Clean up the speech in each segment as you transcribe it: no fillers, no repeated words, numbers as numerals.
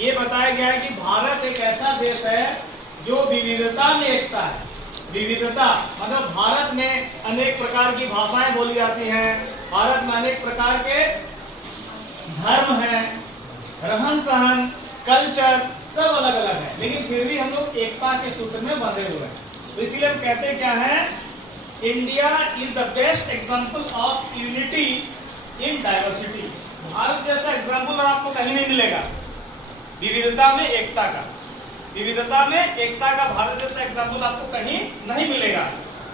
ये बताया गया है कि भारत एक ऐसा देश है जो विविधता में एकता है। विविधता मतलब भारत में अनेक प्रकार की भाषाएं बोली जाती हैं, भारत में अनेक प्रकार के धर्म हैं, रहन सहन, कल्चर सब अलग अलग है, लेकिन फिर भी हम लोग एकता के सूत्र में बंधे हुए हैं। तो इसीलिए हम कहते क्या है, India is the best example of unity in diversity. Bharat जैसा एग्जाम्पल आपको कहीं नहीं मिलेगा विविधता में एकता का। विविधता में एकता का भारत जैसा एग्जाम्पल आपको कहीं नहीं मिलेगा।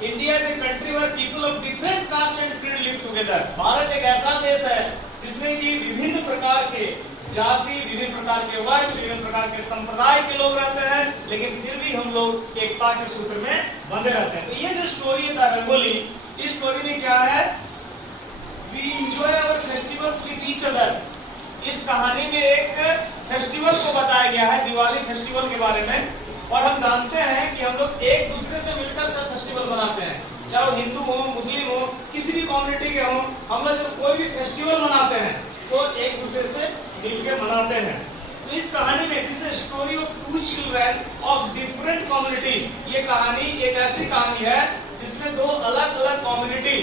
India is a country where people of different caste and creed live together. Bharat एक ऐसा देश है जिसमें कि विभिन्न प्रकार के जाति, विभिन्न प्रकार के वर्ग, विभिन्न प्रकार के संप्रदाय के लोग रहते हैं, लेकिन फिर भी हम लोग एकता के सूत्र में बंधे रहते हैं। तो ये जो स्टोरी है रंगोली, इस स्टोरी में क्या है, we enjoy our festivals with each other. इस कहानी में एक फेस्टिवल को बताया गया है, दिवाली फेस्टिवल के बारे में। और हम जानते हैं कि हम लोग एक दूसरे से मिलकर सब फेस्टिवल मनाते हैं, चाहे वो हिंदू हो, मुस्लिम हो, किसी भी कम्युनिटी के हो। हम लोग जब कोई भी फेस्टिवल मनाते हैं तो एक दूसरे से मिलकर मनाते हैं। तो इस कहानी में this is story of two children of different community. ये कहानी एक ऐसी कहानी है जिसमें दो अलग अलग कम्युनिटी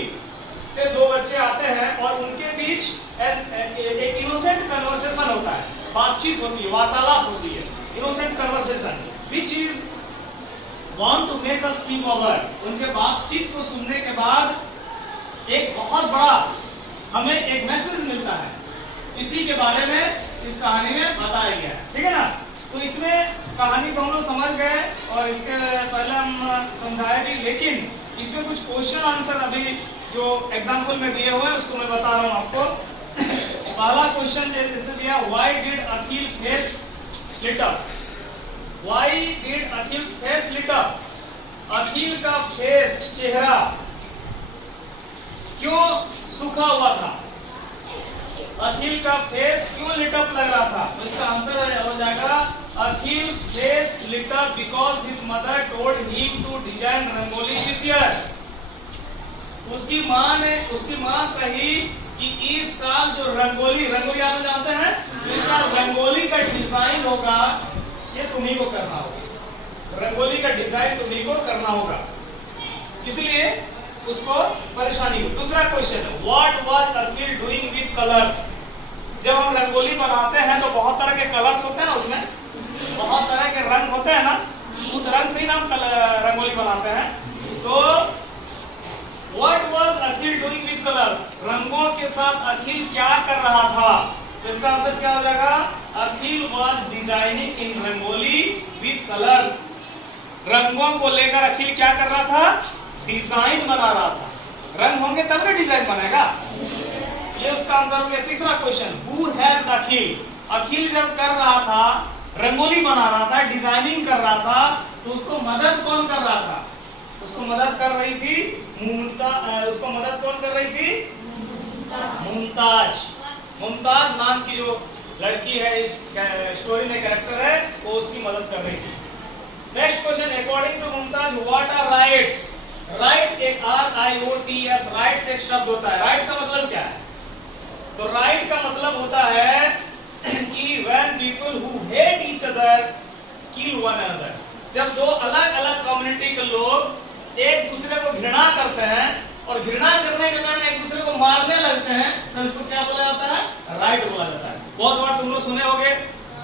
से दो बच्चे आते हैं और उनके बीच एक इनोसेंट कन्वर्सेशन होता है, बातचीत होती है, वार्तालाप होती है, innocent conversation which is want to make us think over. उनके बातचीत को सुनने के बाद एक बहुत बड़ा हमें एक मैसेज मिलता है, इसी के बारे में इस कहानी में बताया गया है, ठीक है ना। तो इसमें कहानी को हम लोग समझ गए और इसके पहले हम समझाए भी, लेकिन इसमें कुछ क्वेश्चन आंसर अभी जो एग्जाम्पल में दिए हुए हैं उसको मैं बता रहा हूं आपको। पहला क्वेश्चन जैसे दिया, why did Akhil face lit up. Why did Akhil face lit up. Akhil का फेस, चेहरा क्यों सूखा हुआ था, अखिल का फेस क्यों लिट अप लग रहा था। तो इसका आंसर हो जाएगा Akhil face lit up because his mother told him to design rangoli this year. उसकी माँ कही कि इस साल जो रंगोली आप जानते हैं, इस साल रंगोली का डिजाइन होगा, ये तुम्ही को करना होगा, रंगोली का डिजाइन तुम्ही को करना होगा, इसलिए उसको परेशानी हुई। दूसरा question, what was Akhil doing with colours. जब हम रंगोली बनाते हैं तो बहुत तरह के कलर्स होते हैं ना, उसमें बहुत तरह के रंग होते हैं ना, उस रंग से ही हम रंगोली बनाते हैं। तो What was Akhil doing with colors? रंगों के साथ अखिल क्या कर रहा था। तो इसका आंसर क्या हो जाएगा, अखिल was designing in rangoli with colors। रंगों को लेकर अखिल क्या कर रहा था, डिजाइन बना रहा था। रंग होंगे तब ना डिजाइन बनेगा, ये उसका आंसर हो गया। तीसरा क्वेश्चन, who helped अखिल। अखिल जब कर रहा था, रंगोली बना रहा था, डिजाइनिंग कर रहा था, तो उसको मदद कौन कर रहा था, उसको मदद कर रही थी उसको मदद कौन कर रही थी, मुमताज। मुमताज नाम की जो लड़की है इस स्टोरी में कैरेक्टर है, वो उसकी मदद कर रही थी। Next question, according to Mumtaz what are riots. Riot एक RIOTS, राइट्स एक शब्द होता है। राइट का मतलब क्या है, तो राइट का मतलब होता है कि when people who hate each other kill one another। जब दो अलग अलग कम्युनिटी के लोग एक दूसरे को घृणा करते हैं और घृणा करने के कारण एक दूसरे को मारने लगते हैं, तो इसको क्या बोला जाता है, राइट बोला जाता है। बहुत बार तुम लोग सुने होंगे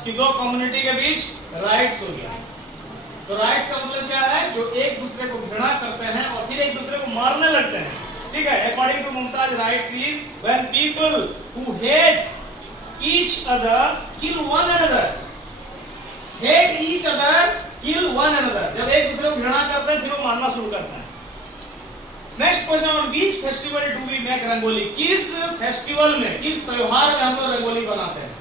कि दो कम्युनिटी के बीच राइट्स हो गया। तो राइट्स का मतलब क्या है, जो एक दूसरे को घृणा करते हैं और फिर एक दूसरे को मारने लगते हैं, ठीक है। According to Mumtaz, riots is when people who hate each other kill one another. Hate each other kill one another, जब एक दूसरे को घृणा करते हैं फिर वो मारना शुरू करते हैं। Next question, on which festival do we make rangoli. किस फेस्टिवल में, किस त्योहार में हम लोग रंगोली बनाते हैं,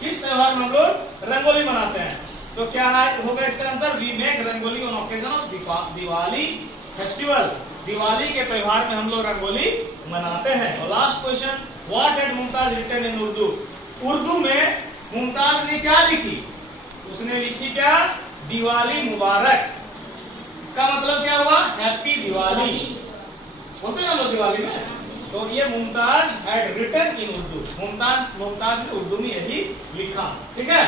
किस त्योहार में हम लोग रंगोली बनाते हैं। तो क्या होगा इसका answer, we make rangoli on occasion of Diwali festival. Diwali के त्योहार में हम लोग रंगोली मनाते हैं। और last question, what had Mumtaz written in Urdu. Urdu में मुमताज ने क्या लिखी, उसने लिखी क्या, दिवाली मुबारक। का मतलब क्या हुआ, हैप्पी दिवाली। होते ना लोग दिवाली में, तो ये Mumtaz had written in Urdu. Mumtaz ने उर्दू में यही लिखा, ठीक है।